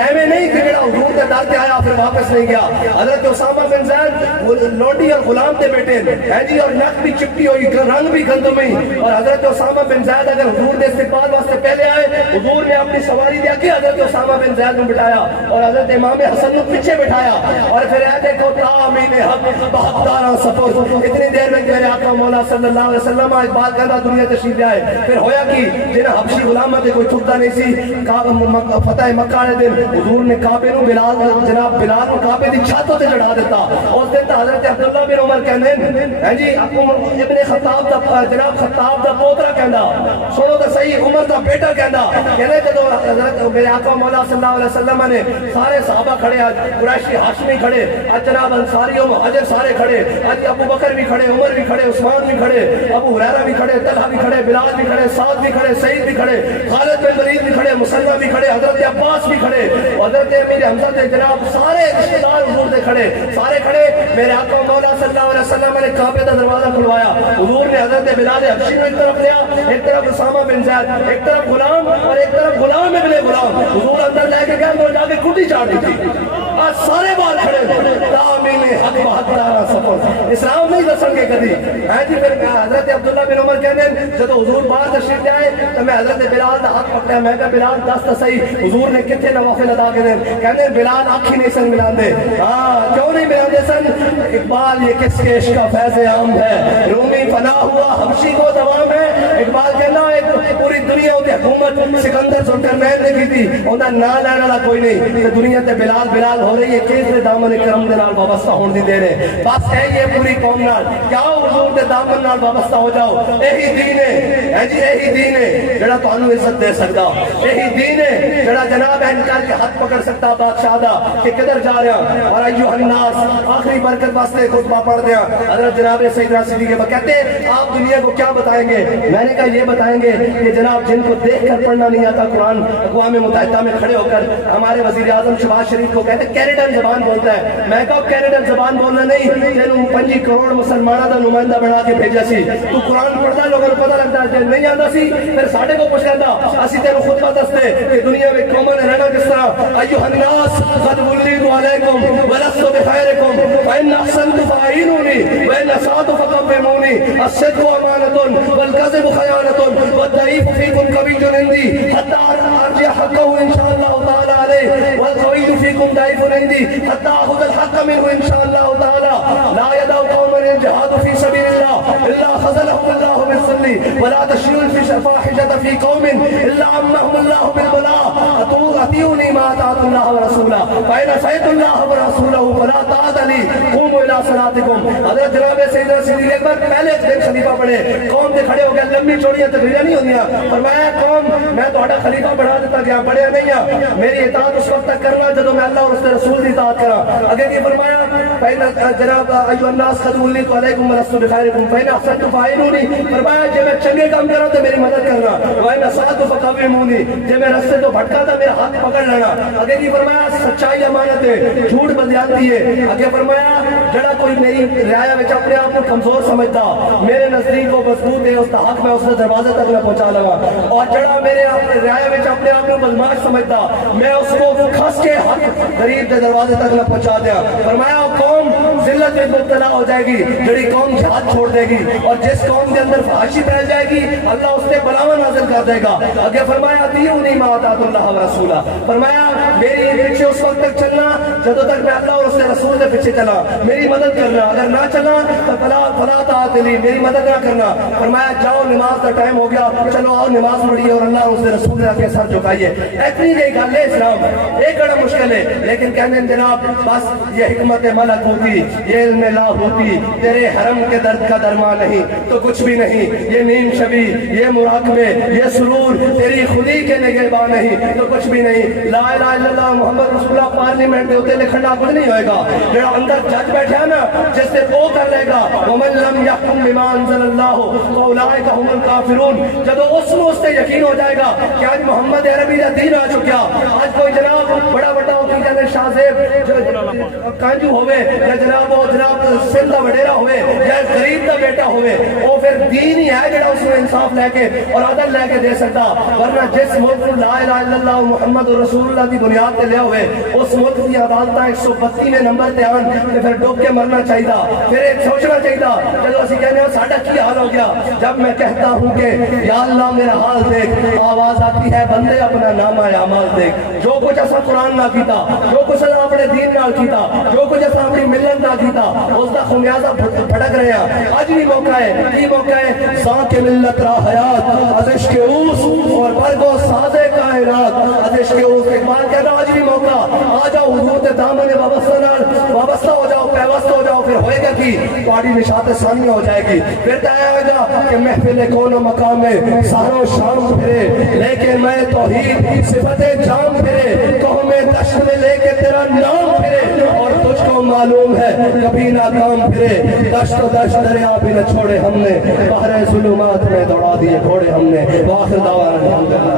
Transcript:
ایویں نہیں کہ جڑا حضور دے در تے آیا پھر واپس نہیں گیا. حضرت اسامہ بن زید لونڈی اور غلام دے بیٹے ہیں جی, اور نک بھی چپٹی ہوئی, رنگ بھی گندم ہی. اور حضرت اسامہ بن زید اگر حضور دے استقبال واسطے پہلے آئے, حضور نے اپنی سواری دے کے حضرت اسامہ بن زید کو بٹھایا اور حضرت امام حسن کو پیچھے بٹھایا, اور پھر اے دیکھو تامین حق 72 سفر اتنی دیر میں میرے آقا مولا صلی اللہ علیہ وسلم ایک بات کہنا دنیا تشریف لے آئے. پھر ہویا کہ جنہیں حبشی غلامت کوئی چھپتا نہیں سی, فتح مکہ والے دن حضور نے کعبے نو جناب بلال کو کعبے دی چھتوں تے چڑھا دیتا. اس دن تو حضرت عبداللہ بن عمر کہندے ہیں جی ابن خطاب دا جناب خطاب دا پوترا کہندا, سنو تو صحیح, عمر دا بیٹا کہندا, کہنے جدو حضرت میرے آقا مولا صلی اللہ علیہ وسلم نے سارے صحابہ کھڑے, قریشی ہاشمی کھڑے, جناب انصاری و مہاجر سارے کھڑے, ابو بکر بھی کھڑے, عمر بھی کھڑے, عثمان بھی کھڑے, ابو ہریرہ بھی کھڑے, طلحہ بھی کھڑے, بلال بھی کھڑے, سعد بھی کھڑے, سعید بھی کھڑے, خالد بن ولید بھی کھڑے, مسلمہ بھی کھڑے, حضرت عباس بھی کھڑے, حضرت امیر حمزہ دے جناب سارے رشتہ دار حضور دے کھڑے, سارے کھڑے. میرے آقا مولا صلی اللہ علیہ وسلم نے کعبے کا دروازہ کھلوایا. حضور نے حضرت بلال حبشی کو ایک طرف لیا, ایک طرف اسامہ بن زید, ایک طرف غلام اور ایک طرف غلام ابن غلام. حضور اندر لے کے گئے, وہ جا کے کٹی چاڑ دی تھی. آج سارے بات کھڑے تامین حق 72 سفر اسلام نہیں دسن کے کدی ہے جی. پھر حضرت عبداللہ بن عمر کہنے جب حضور باہر تشریف لے آئے تو میں حضرت بلال دا ہاتھ پکڑا, میں کہا بلال دس تو صحیح حضور نے کتنے نوافل ادا کرے. کہنے بلال آنکھ ہی نہیں سن ملان دے. ہاں کیوں نہیں ملان دے سن؟ اقبال یہ کس کے عشق کا فیض عام ہے, رومی فنا ہوا حبشی کو دوام ہے. اقبال کہنا ایک پوری دنیا ہوتی حکومت سکندر ذوالقرنین نے کی تھی, انہاں نہ لینے والا کوئی نہیں. دنیا تے بلال بلال ہو رہی ہے, کس دے دامن کرم دے نال وابستہ ہون دی دے رہے. بس ہے یہ پوری قوم نال کیا حضور دے دامن نال وابستہ ہو جاؤ. یہی دین ہے جی, یہی دین ہے جڑا تانوں عزت دے سکتا, یہی دین ہے جڑا جناب انکار کے ہاتھ پکڑ سکتا بادشاہ دا کہ کدھر جا رہے ہیں. اور ایھا الناس آخری برکت واسطے خطبہ پڑھ دیا حضرت جناب سیدنا صدیق کے کہتے ہیں آپ دنیا کو کیا بتائیں گے. میں نے کہا یہ بتائیں گے کہ جناب جن کو دیکھ کر پڑھنا نہیں آتا قرآن اقوام متحدہ میں کھڑے ہو کر ہمارے وزیر اعظم شہباز شریف کو کہتے ہیں کینیڈین زبان بولتا ہے. میں کہا کینیڈین زبان بولنا نہیں, تینوں 5 کروڑ مسلمانوں کا نمائندہ بنا کے بھیجا سی, تو قرآن پڑھتا لوگوں کو پتہ لگتا ہے. نہیں آتا سی پھر ساڈے کو پوچھ لینا, اسی تینوں خطبہ دستے کہ دنیا میں قوموں نے رہنا کس طرح. ایھا الناس قد وليت علیکم ولست بخیرکم فإن أحسنت فأعینونی وإن أسأت فقومونی. الصدق امانة والكذب خیانة والضعیف فیکم قوی عندی حتى أرجع حقه إن شاء الله تعالى عليه والقوی فیکم ضعیف عندی حتى أخذ الحق منه إن شاء الله تعالى. لا يدع قوما الجهاد في سبيل الله إلا خذلهم الله بالذل ولا تشير الفاحشة في قوم إلا عمهم الله بالبلاء. أطيعوني ما أطعت الله ورسوله فإن عصيت الله ورسوله فلا طاعة لي قوموا إلى صلاتكم. حضرت جناب سیدنا صدیق اکبر پہلے دن خلیفہ بنے, قوم دے کھڑے ہو گئے, لمبی چوڑیاں تقریریں نہیں ہوندیاں, فرمایا قوم میں تہاڈا خلیفہ بنا دیتا گیا, بڑھیا نہیں ہاں, میری اطاعت اس وقت تک کرنا جدوں میں اللہ اور اس کے رسول دی اطاعت کراں. اگے کی فرمایا جناب ایھا الناس قد وليت علیکم ولست بخیرکم فإن أحسنت فأعینونی. فرمایا جے میں چنگے کام کراں تو میری مدد کرنا, وإن أسأت فقومونی, جے میں رستے تو بھٹکا تو میرا ہاتھ پکڑ لینا. اگے کی فرمایا سچائی امانت ہے, جھوٹ بدیانتی ہے. اگے فرمایا جڑا کوئی میری رعایا وچ اپنے آپ کو کمزور سمجھتا میرے نزدیک وہ مضبوط ہے, اس کا حق میں اس کے دروازے تک میں پہنچا لگا. اور جڑا میرے رعایا وچ اپنے آپ کو بدماش سمجھتا میں اس کو کھس کے حق غریب کے دروازے تک میں پہنچا دیا. فرمایا قوم ذلت میں مبتلا ہو جائے گی جڑی قوم جہاد چھوڑ دے گی, اور جس قوم کے اندر فحاشی پھیل جائے گی اللہ اس سے بلاوا نازل کر دے گا. اگے فرمایا اطیعونی ما اطاعت اللہ ورسولہ. فرمایا میری پیچھے اس وقت تک چلنا جدوں تک میں اللہ اور اس کے رسول کے پیچھے چلا, میری مدد کرنا, اگر نہ چلا تو فلا طاعت لی, میری مدد نہ کرنا. فرمایا جاؤ نماز کا ٹائم ہو گیا, چلو آؤ نماز پڑھیے اور اللہ اور اس کے رسول کے سر جھکائیے. اتنی نہیں گل ہے اسلام, ایک بڑا مشکل ہے, لیکن کہنے جناب بس یہ حکمت ملک ہوتی, یہ علم لا ہوتی, تیرے حرم کے درد کا درمان نہیں تو کچھ بھی نہیں, یہ نیم شبی, یہ مراقبے, یہ سرور تیری خودی کے نگہبان نہیں تو کچھ بھی نہیں. لا الہ الا اللہ محمد رسول اللہ پارلیمنٹ کے اتنے لکھنا کچھ نہیں ہوئے گا, جو اندر جج بیٹھا نا جس سے وہ کر لے گا. ومن لم يحكم بما انزل الله فاولئك هم الكافرون. جب اس سے یقین ہو جائے گا کہ آج محمد عربی کا دین آ چکا, آج کوئی جناب بڑا بڑا ہوتی کہتے شاہ زیب کانجو ہوئے یا جناب سندھ دا وڈیرا ہوئے یا غریب دا بیٹا ہوئے وہ پھر دین ہی ہے جڑا اس میں انصاف لے کے اور عدل لے کے دے سکتا. ورنہ جس ملک کو لا الہ الا اللہ محمد رسول اللہ دی بنیاد تے لیا ہوئے اس ملک دی عدالتاں 132 نمبر تے آن تے پھر ڈوب کے مرنا چاہیے. پھر ایک سوچنا چاہیے جب اسی کہنے ہیں ساڈا کی حال ہو گیا جب میں کہتا ہوں کہ یا اللہ میرا حال دیکھ. آواز آتی ہے بندے اپنا نامہ اعمال دیکھ. جو کچھ ایسا قرآن نہ کیتا, جو کچھ ایسا اپنے دین نال کیتا, جو کچھ ایسا اپنی ملت نہ کیتا, اس دا خمیازہ بھٹک رہے ہیں. اج بھی موقع ہے, کی موقع ہے سانک ملت را حیات از عشق اوس اور برگو سازے کائنات از عشق اوس. اقبال کہنا آج بھی موقع, آ جاؤ حضور دے دامن وابستہ ہو جاؤ, پیوست ہو جاؤ. پھر ہوئے گا کی پاڑی نشاط ثانی ہو جائے گی. پھر آئے گا کہ محفل کون مقام میں ساروں شام پھرے لے کے میں توحید صفت جام پھرے قوم دشت میں لے کے تیرا نام پھرے اور تجھ کو معلوم ہے کبھی ناکام پھرے. دشت و دشت دریا بھی نہ چھوڑے ہم نے, بحر ظلمات میں دوڑا دیے گھوڑے ہم نے. وآخر دعوانا الحمدللہ.